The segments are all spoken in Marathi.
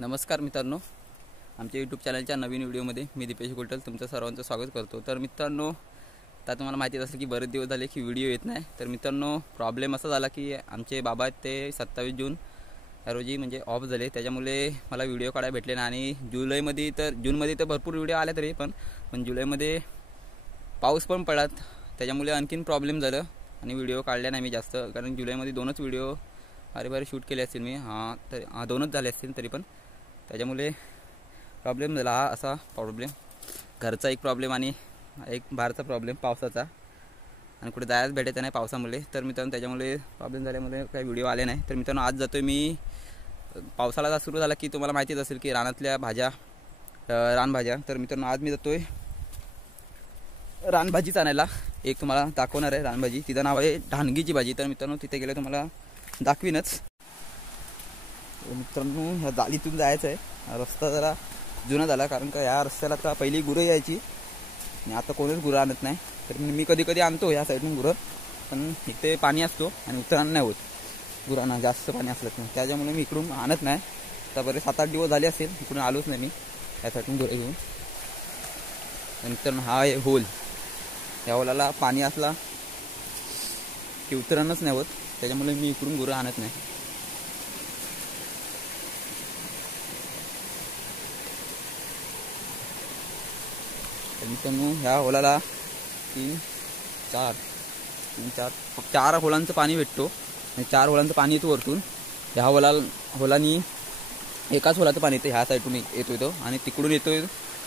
नमस्कार मित्रांनो, आमच्या यूट्यूब चॅनलच्या नवीन व्हिडिओमध्ये मी दीपेश गोटल तुमचं सर्वांचं स्वागत करतो। तर मित्रांनो, आता तुम्हाला माहितीच असेल की बरेच दिवस झाले की व्हिडिओ येत नाही। तर मित्रांनो, प्रॉब्लेम असा झाला की आमचे बाबा ते 27 जून रोजी म्हणजे ऑफ झाले, त्याच्यामुळे मला व्हिडिओ काढायला भेटले नाही। आणि जूनमध्ये तर भरपूर व्हिडिओ आले तरी पण जुलैमध्ये पाऊस पण पडला, त्याच्यामुळे आणखीन प्रॉब्लेम झालं आणि व्हिडिओ काढले नाही मी जास्त। कारण जुलैमध्ये 2च व्हिडिओ बारे शूट केले असतील मी, तर 2च झाले असतील तरी पण, त्याच्यामुळे प्रॉब्लेम झाला। हा असा प्रॉब्लेम, घरचा एक प्रॉब्लेम आणि एक बाहेरचा प्रॉब्लेम पावसाचा, आणि कुठे जायला भेटायचं नाही पावसामुळे। तर मित्रांनो, त्याच्यामुळे प्रॉब्लेम झाल्यामुळे काही व्हिडिओ आले नाही। तर मित्रांनो, आज जातोय मी, पावसाळा सुरू झाला की तुम्हाला माहितीच असेल की रानातल्या भाज्या, रानभाज्या। तर मित्रांनो, आज मी जातोय रानभाजीच आणायला। एक तुम्हाला दाखवणार आहे रानभाजी, तिचं नाव आहे ढाणगीची भाजी। तर मित्रांनो, तिथे गेले तुम्हाला दाखवीनच। मित्रांनो, ह्या जालीतून जायचं आहे। रस्ता जरा जुना झाला, कारण का या रस्त्याला आता पहिली गुरं यायची आणि आता कोणीच गुरं आणत नाही। तर मी कधी कधी आणतो ह्या साईडून गुरं, पण इथे पाणी असतो आणि उत्तरायण नाही होत गुरांना, जास्त पाणी असलं नाही, त्याच्यामुळे मी इकडून आणत नाही। आता बरे 7-8 दिवस झाले असेल इकडून आलोच नाही मी या साईडून गुरं घेऊन। मित्रांनो, हा आहे होल, या होलाला पाणी असला की उतरणच नाही होत, त्याच्यामुळे मी इकडून गुरं आणत नाही। मित्रांनो, ह्या होलाला 4 होलांचं पाणी भेटतो आणि 4 होलांचं पाणी येतो वरतून। ह्या होलानी एकाच होलाचं पाणी येतं, ह्या साईडून येतो तो, आणि तिकडून येतो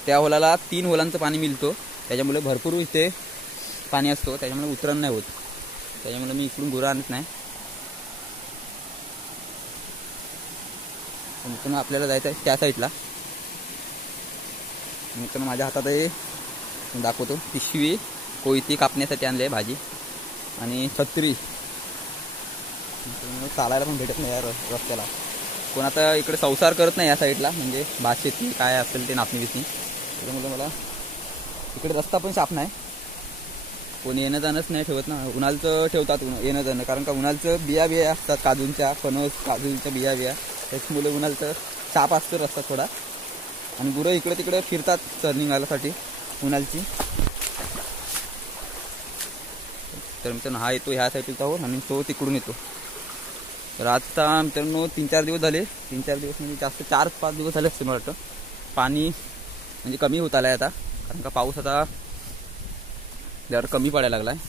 त्या होलाला 3 होलांचं पाणी मिळतो। त्याच्यामुळे भरपूर इथे पाणी असतो, त्याच्यामुळे उतरण नाही होत, त्याच्यामुळे मी इकडून गुरं आणत नाही। मित्रांनो, आपल्याला जायचं आहे त्या साईडला। मित्रांनो, माझ्या हातात आहे, दाखवतो, पिशवी कोयती कापण्यासाठी आणली आहे भाजी, आणि छत्री। चालायला पण भेटत नाही या रस्त्याला, कोण आता इकडे संसार करत नाही या साईडला, म्हणजे भात शेती काय असेल ते नापणी बिसणी, त्याच्यामुळे मला इकडे रस्ता पण साफ नाही, कोणी येणं जाणंच नाही ठेवत ना। उन्हाळचं ठेवतात येणं जाणं, कारण का उन्हाळचं बिया असतात, काजूंच्या काजूंच्या बिया, त्याच्यामुळे उन्हाळचं साफ असतं रस्ता थोडा, आणि गुरं इकडे तिकडे फिरतात चरणी घालासाठी उन्हाळची। तर मित्रांनो, हा येतो ह्या साईडचा हो, आणि तो तिकडून येतो। तर आता मित्रांनो 3-4 दिवस झाले, 3-4 दिवस म्हणजे जास्त 4-5 दिवस झाले असते मला वाटतं, पाणी म्हणजे कमी होत आलं आहे आता, कारण का पाऊस आता जरा कमी पडायला लागला आहे।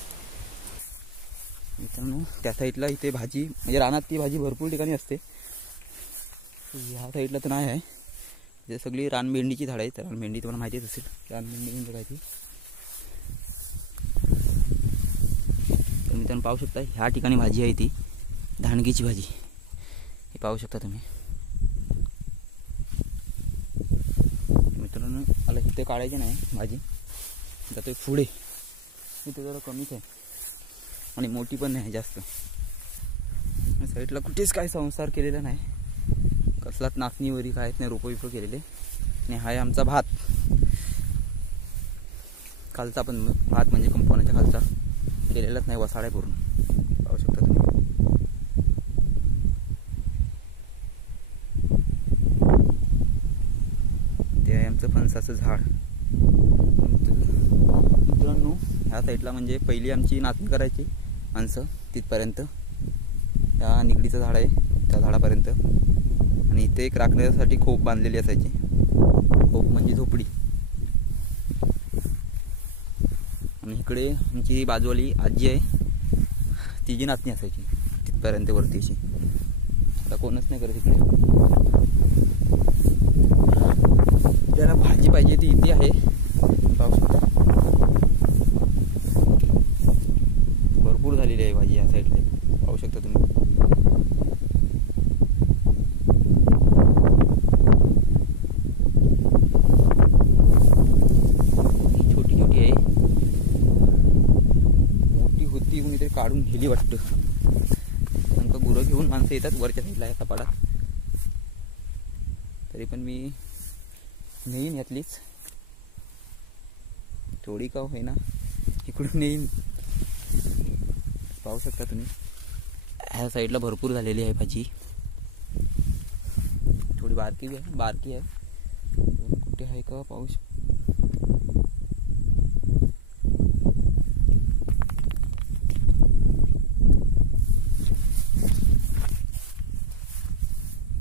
मित्रांनो, त्या साईडला इथे भाजी म्हणजे रानात ती भाजी भरपूर ठिकाणी असते, ह्या साईडला तर नाही आहे, जे सगळी रानभेंडीची झाडं आहेत। रानभेंडी तुम्हाला माहितीच असेल, रानभेंडी म्हणजे काय ती। तर मित्रांनो, पाहू शकता ह्या ठिकाणी भाजी आहे, ती ढाणगीची भाजी, हे पाहू शकता तुम्ही। मित्रांनो, मला इथे काढायची नाही भाजी, जाते पुढे, इथे जरा कमीच आहे आणि मोठी पण नाही जास्त। साईडला कुठेच काय संसार केलेला नाही, कसलाच नाचणीवरी काहीच नाही, रोपं बिपं केलेले। आणि हा आहे आमचा भात, खालचा पण भात म्हणजे कंपाऊंडच्या खालचा केलेलाच नाही, वसाड आहे पूर्ण, पाहू शकता तुम्ही। ते आहे आमचं फणसाचं झाड। मित्रांनो, ह्या साईडला म्हणजे पहिली आमची नाचणी करायची माणसं तिथपर्यंत, त्या निगडीचं झाड आहे त्या झाडापर्यंत, आणि इथे एक राखण्यासाठी खोप बांधलेली असायची, खोप म्हणजे झोपडी। आणि इकडे आमची बाजूवाली आजी आहे, तिची नाचणी असायची तिथपर्यंत वरती अशी, आता कोणच नाही करत इकडे। ज्याला भाजी पाहिजे ती इथे आहे, पाहू शकता भरपूर झालेली आहे भाजी या साईडला, पाहू शकता तुम्ही। छोटी छोटी आहे, मोठी होती म्हणून इथे काढून गेली वाटतं, कारण का गुरं घेऊन माणसं येतात वरच्या साईडला या कपाडात, तरी पण मी नेईन यातलीच थोडी का होईना इकडून नेईन। पाहू शकता तुम्ही, ह्या साईडला भरपूर झालेली आहे भाजी, थोडी बारकी आहे कुठे आहे का पाऊस.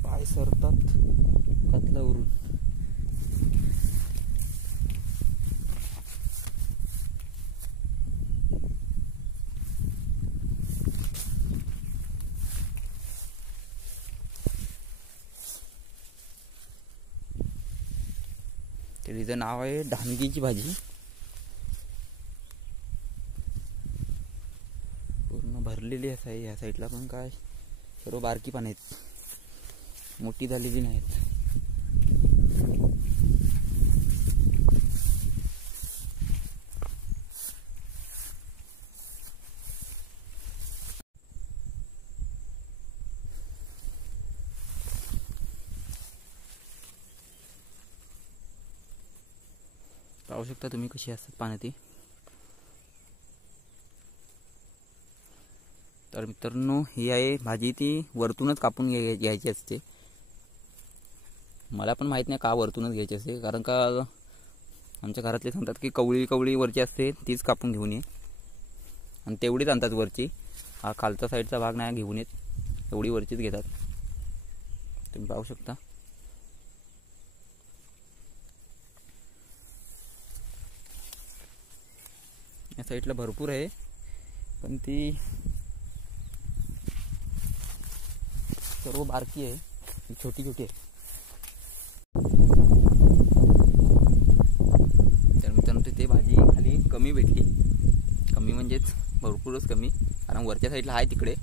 पाय सरतात कतलावरून. तिचं नाव आहे ढानगीची भाजी. पूर्ण भरलेली आहे या साईडला, पण काय सर्व बारकी पण आहेत, मोठी झालेली नाहीत. पाहू शकता तुम्ही कशी असतात पाण्यात. तर मित्रांनो, ही आहे भाजी, ती वरतूनच कापून घ्यायची असते. मला पण माहीत नाही का वरतूनच घ्यायची असते, कारण का आमच्या घरातले सांगतात की कवळी वरची असते तीच कापून घेऊन ये, आणि तेवढीच आणतात वरची. हा खालचा साईडचा भाग नाही घेऊन येत, एवढी वरचीच घेतात. तुम्ही पाहू शकता. या साईडला भरपूर आहे, पण ती सर्व बारकी आहे, छोटी आहे. तर मित्रांनो, तिथे भाजी खाली कमी भेटली. कमी म्हणजेच भरपूरच कमी, कारण वरच्या साईडला आहे तिकडे.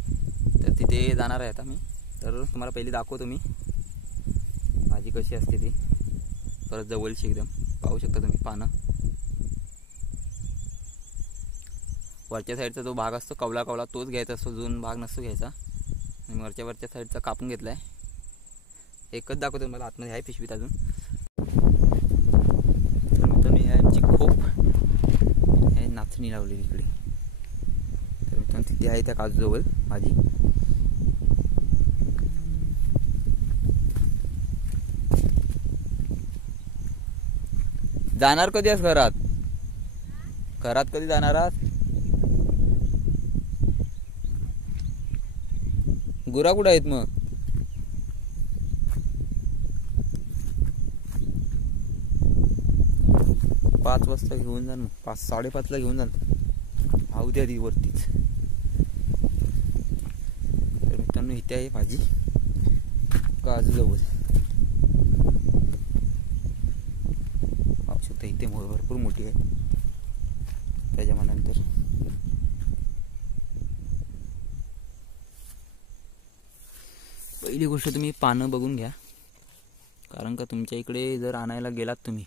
तर तिथे जाणार आहे आता मी. तर तुम्हाला पहिले दाखवतो मी भाजी कशी असते ती, परत जवळची एकदम. पाहू शकता तुम्ही पानं. वरच्या साईडचा जो भाग असतो कवला तोच घ्यायचा असतो, जून भाग नसतो घ्यायचा. आणि वरच्या साईडचा कापून घेतला आहे. एकच दाखवतो मला, आतमध्ये आहे पिशवीत अजून. तर मित्रांनो, ही आहे आमची खोप, हे नाचणी लावलेली इकडे. तर मित्रांनो, तिथे आहे त्या काजूजवळ भाजी. जाणार कधी आहेस घरात? कधी जाणार आहात? गुरा कुठं आहेत मग? पाच वाजता घेऊन जा, मग 5-5:30ला घेऊन जा. आऊ द्या ती वरतीच. तर मित्रांनो, इथे आहे भाजी काजूजवळ. पाहू शकता इथे भरपूर मोठी आहे. त्याच्यानंतर पहिली गोष्ट तुम्ही पानं बघून घ्या, कारण का तुमच्या इकडे जर आणायला गेलात तुम्ही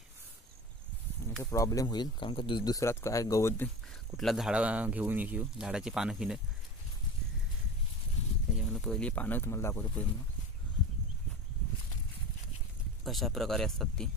तर प्रॉब्लेम होईल. कारण का दुसराच काय गवत कुठला झाडा घेऊन येऊ, झाडाची पानं पिणं. त्याच्यामुळे पहिली पानं तुम्हाला दाखवतो पूर्ण कशा प्रकारे असतात ती.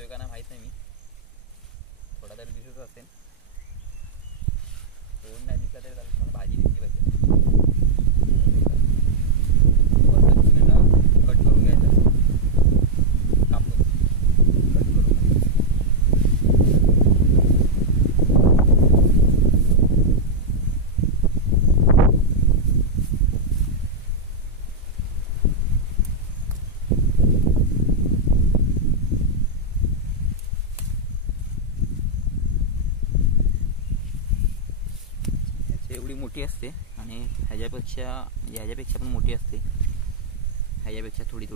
का नाही माहीत नाही, मी थोडा तरी दिसत असेल. दोन नाही दिसला तरी चालेल, तुम्हाला भाजी दिसली पाहिजे. कट करून घ्यायचा, कापून कट करून. एवढी मोठी असते आणि ह्याच्यापेक्षा पण मोठी असते. ह्याच्यापेक्षा थोडी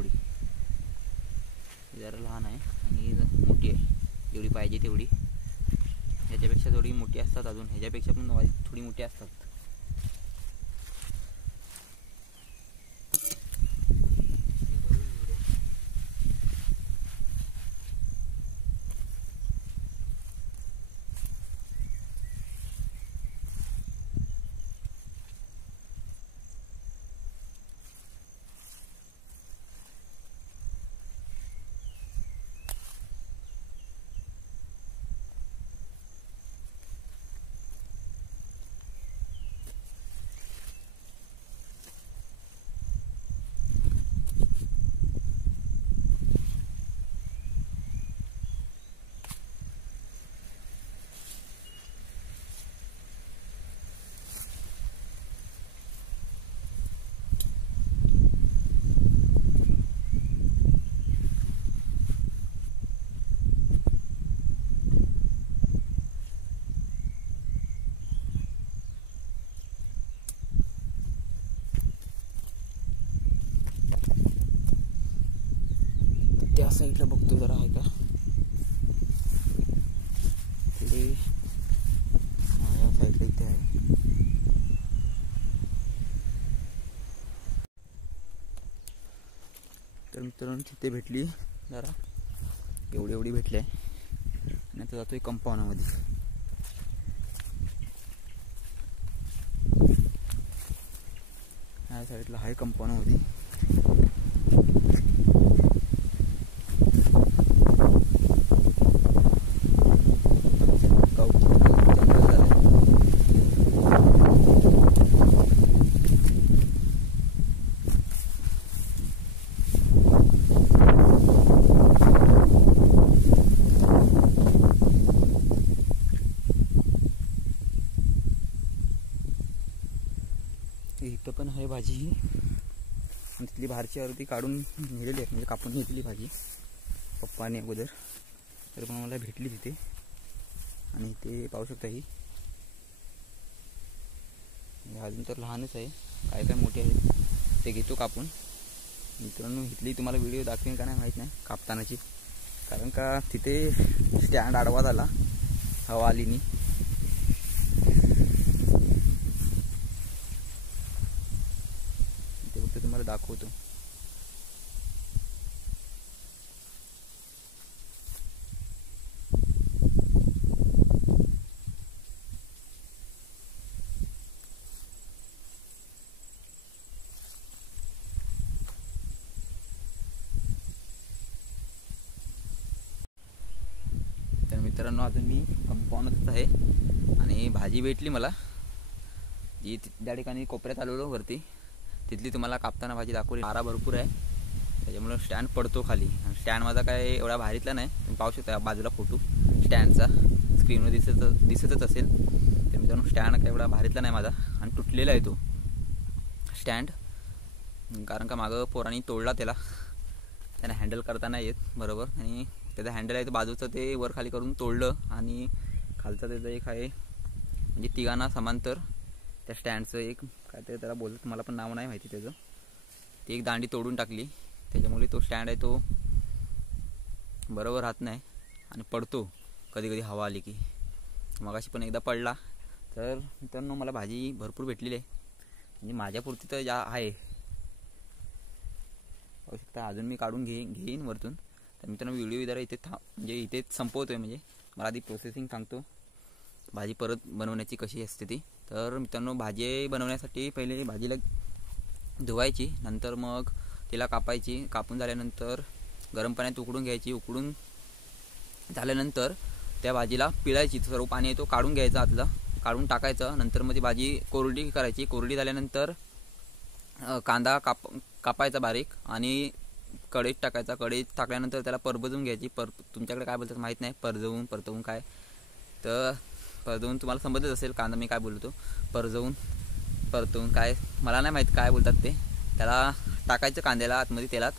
जरा लहान आहे आणि मोठी आहे, जेवढी पाहिजे तेवढी. ह्याच्यापेक्षा थोडी मोठी असतात, अजून ह्याच्यापेक्षा पण थोडी मोठी असतात. या साईडला बघतो जरा आहे का इकडे. या साईडला इथे आहे. तर मित्रांनो तिथे भेटली जरा एवढी भेटली आहे आणि आता जातोय कंपाऊंडमध्ये. ह्या साईडला आहे कंपाऊंडमध्ये. इथं पण आहे भाजी ही. तिथली बाहेरची अर्धी काढून नेलेली आहे म्हणजे कापून नेलेली भाजी पप्पाने अगोदर. तर पण मला भेटली तिथे. आणि ते पाहू शकता ही अजून तर लहानच आहे. काय काय मोठे आहेत ते घेतो कापून. मित्रांनो इथली तुम्हाला व्हिडिओ दाखवेन का नाही माहीत नाही कापतानाची. कारण का तिथे स्टँड आडवा झाला हवा आलीनी. तुम्हाला दाखवतो. तर मित्रांनो अजून मी कंपाऊंडच आहे आणि भाजी भेटली मला जी त्या ठिकाणी कोपऱ्यात आलेलो वरती. तिथली तुम्हाला कापताना भाजी दाखवली. मारा भरपूर आहे त्याच्यामुळे स्टँड पडतो खाली. स्टँड माझा काय एवढा भारीतला नाही. तुम्ही पाहू शकता बाजूला फोटो स्टँडचा स्क्रीनवर दिसतच असेल. तर मित्रांनो स्टँड काय एवढा भारीतला नाही माझा आणि तुटलेला आहे तो स्टँड. कारण का मागं पोरांनी तोडला त्यांना हँडल करता नाही येत बरोबर. आणि त्याचा हँडल आहे तो बाजूचं ते वर खाली करून तोडलं आणि खालचा त्याचा एक आहे म्हणजे तिघांना समांतर त्या स्टँडचं एक काहीतरी त्याला बोलत मला पण नाव नाही माहिती त्याचं. ती एक दांडी तोडून टाकली त्याच्यामुळे तो स्टँड आहे तो बरोबर राहत नाही आणि पडतो कधी कधी हवा आली की. मगाशी पण एकदा पडला. तर मित्रांनो मला भाजी भरपूर भेटलेली आहे म्हणजे माझ्यापुरती तर ज्या आहे आवश्यकता अजून मी काढून घेईन वरतून. तर मित्रांनो व्हिडिओ जरा इथे म्हणजे इथेच संपवतोय. म्हणजे मला आधी प्रोसेसिंग सांगतो भाजी परत बनवण्याची कशी असते ती. तर मित्रांनो भाजी बनवण्यासाठी पहिले भाजीला धुवायची नंतर मग तिला कापायची. कापून झाल्यानंतर गरम पाण्यात उकडून घ्यायची. उकडून झाल्यानंतर त्या भाजीला पिळायची. सर्व पाणी आहे तो काढून घ्यायचा आतलं काढून टाकायचं. नंतर मग ती भाजी कोरडी करायची. कोरडी झाल्यानंतर कांदा कापायचा बारीक आणि कढईत टाकायचा. कढईत टाकल्यानंतर त्याला परभजून घ्यायची. तुमच्याकडे काय बोलतात माहीत नाही परतवून काय. तर परतवून तुम्हाला समजत असेल कांदा मी काय बोलतो. परतवून काय मला नाही माहीत काय बोलतात ते. त्याला टाकायचं कांद्याला आतमध्ये तेलात.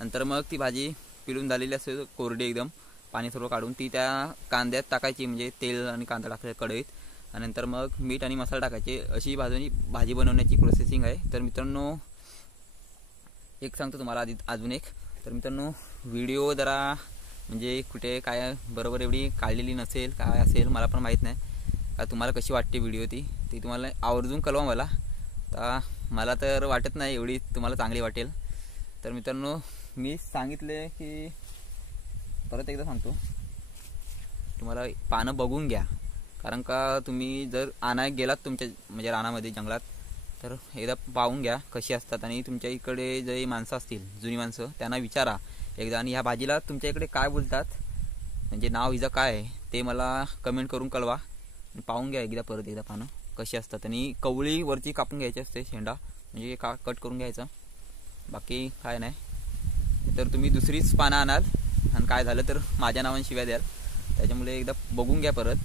नंतर मग ती भाजी पिळून झालेली असेल कोरडी एकदम पाणी सर्व काढून ती त्या कांद्यात टाकायची. म्हणजे तेल आणि कांदा टाकायचा कढईत. आणि नंतर मग मीठ आणि मसाला टाकायचे. अशी भाजी बनवण्याची प्रोसेसिंग आहे. तर मित्रांनो एक सांगतो तुम्हाला आधी अजून एक. तर मित्रांनो व्हिडिओ जरा म्हणजे कुठे काय बरोबर एवढी काढलेली नसेल काय असेल मला पण माहीत नाही. का तुम्हाला कशी वाटते व्हिडिओ ती तुम्हाला आवर्जून कळवा मला. तर मला तर वाटत नाही एवढी तुम्हाला चांगली वाटेल. तर मित्रांनो मी सांगितले की परत एकदा सांगतो तुम्हाला पानं बघून घ्या. कारण का तुम्ही जर आणायला गेलात तुमच्या म्हणजे रानामध्ये जंगलात तर एकदा पाहून घ्या कशी असतात. आणि तुमच्या इकडे जे माणसं असतील जुनी माणसं त्यांना विचारा एकदा. आणि ह्या भाजीला तुमच्या इकडे काय बोलतात म्हणजे नाव हिचं काय आहे ते मला कमेंट करून कळवा. पाहून घ्या एकदा परत एकदा पानं कशी असतात. आणि कवळी वरची कापून घ्यायची असते शेंडा म्हणजे कट करून घ्यायचं बाकी काय नाही. तर तुम्ही दुसरीच पानं आणाल आणि काय झालं तर माझ्या नावाने शिव्या द्याल. त्याच्यामुळे एकदा बघून घ्या परत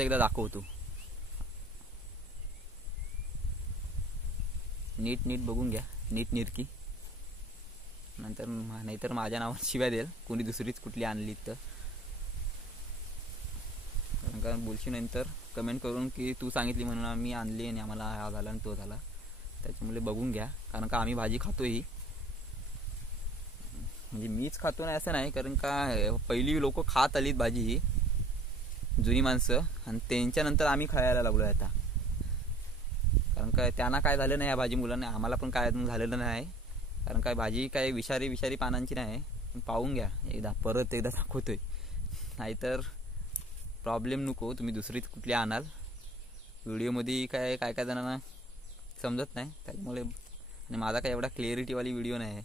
एकदा दाखवतो. नीट बघून घ्या नीट निरकी. नाहीतर माझ्या नावाने शिव्या द्याल कोणी दुसरीच कुठली आणली तर. कारण बोलशी नंतर कमेंट करून की तू सांगितली म्हणून आम्ही आणली आणि आम्हाला हा झाला आणि तो झाला. त्याच्यामुळे बघून घ्या कारण का आम्ही भाजी खातोही म्हणजे मीच खातो नाही असं नाही, कारण का पहिली लोक खात आलीत भाजी ही जुनी माणसं, आणि त्यांच्यानंतर आम्ही खायला लागलो आहे आता. कारण काय त्यांना काय झालं नाही या भाजी मुलांना, आम्हाला पण काय झालेलं नाही. कारण काय भाजी काय विषारी पानांची नाही. पाहून घ्या एकदा, परत एकदा दाखवतोय, नाहीतर प्रॉब्लेम नको तुम्ही दुसरी कुठली आणाल. व्हिडिओमध्ये काय काय काय जणांना समजत नाही त्याच्यामुळे, आणि माझा काय एवढा क्लिअरिटीवाली व्हिडिओ नाही आहे.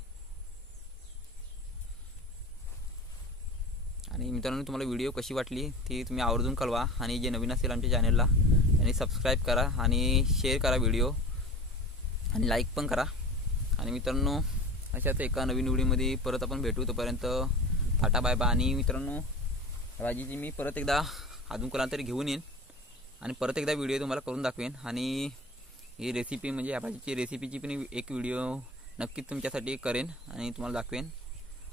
आणि मित्रांनो, तुम्हाला व्हिडिओ कशी वाटली ती तुम्ही आवर्जून कळवा, आणि जे नवीन असेल आमच्या चॅनलला त्यांनी सबस्क्राईब करा आणि शेअर करा व्हिडिओ, आणि लाईक पण करा. आणि मित्रांनो, अशाच एका नवीन व्हिडिओमध्ये परत आपण भेटू. तोपर्यंत टाटा बाय बाय. आणि मित्रांनो, भाजीची मी परत एकदा अजून कोणाला तरी घेऊन येईन आणि परत एकदा व्हिडिओ तुम्हाला करून दाखवेन. आणि ही रेसिपी म्हणजे या भाजीची रेसिपीची पण एक व्हिडिओ नक्कीच तुमच्यासाठी करेन आणि तुम्हाला दाखवेन.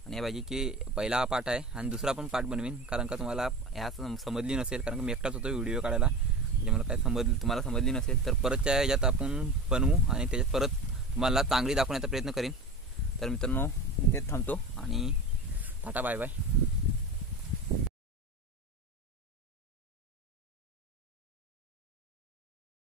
आणि या भाजीची पहिला पार्ट आहे आणि दुसरा पण पार्ट बनवेन, कारण का तुम्हाला ह्या समजली नसेल, कारण का मी एकटाच होतो व्हिडिओ काढायला, म्हणजे मला काय तुम्हाला समजली नसेल तर परतच्या ह्याच्यात आपण बनवू आणि त्याच्यात परत तुम्हाला चांगली दाखवण्याचा प्रयत्न करेन. तर मित्रांनो, इथेच थांबतो आणि टाटा बाय बाय.